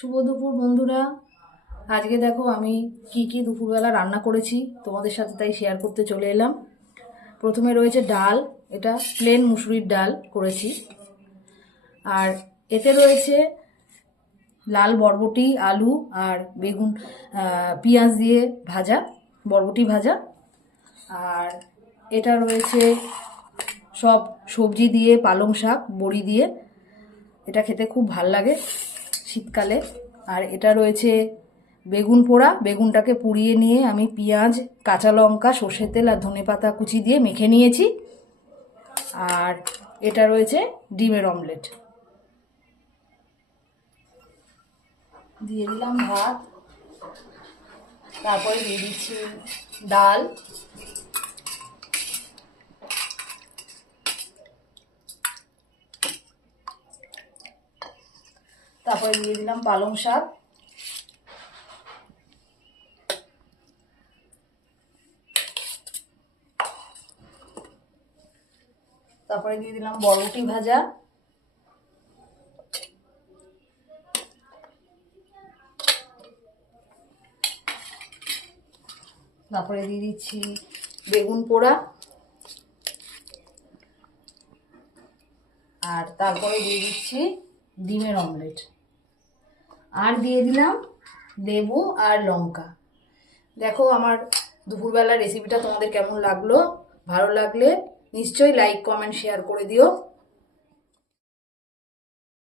শুভ দুপুর বন্ধুরা। আজকে দেখো আমি কি দুপুরবেলা রান্না করেছি তোমাদের সাথে তাই শেয়ার করতে চলে এলাম। প্রথমে রয়েছে ডাল, এটা প্লেন মুসুরির ডাল করেছি। আর এতে রয়েছে লাল বরবটি, আলু আর বেগুন, পেঁয়াজ দিয়ে ভাজা, বরবটি ভাজা। আর এটা রয়েছে সব সবজি দিয়ে, পালং শাক, বড়ি দিয়ে। এটা খেতে খুব ভাল লাগে শীতকালে। আর এটা রয়েছে বেগুন পোড়া, বেগুনটাকে পুড়িয়ে নিয়ে আমি পেঁয়াজ, কাঁচা লঙ্কা, সর্ষের তেল আর ধনেপাতা কুচি দিয়ে মেখে নিয়েছি। আর এটা রয়েছে ডিমের অমলেট। দিয়ে দিলাম ভাত, তারপরে দিয়ে দিচ্ছি ডাল, তারপরে দিয়ে দিলাম পালং শাক, তারপরে দিয়ে দিলাম বরবটি ভাজা, তারপরে দিয়ে দিচ্ছি বেগুন পোড়া, আর তারপরে দিয়ে দিচ্ছি ডিমের অমলেট। আর দিয়ে দিলাম লেবু আর লঙ্কা। দেখো আমার দুপুরবেলার রেসিপিটা তোমাদের কেমন লাগলো। ভালো লাগলে নিশ্চয়ই লাইক, কমেন্ট, শেয়ার করে দিও।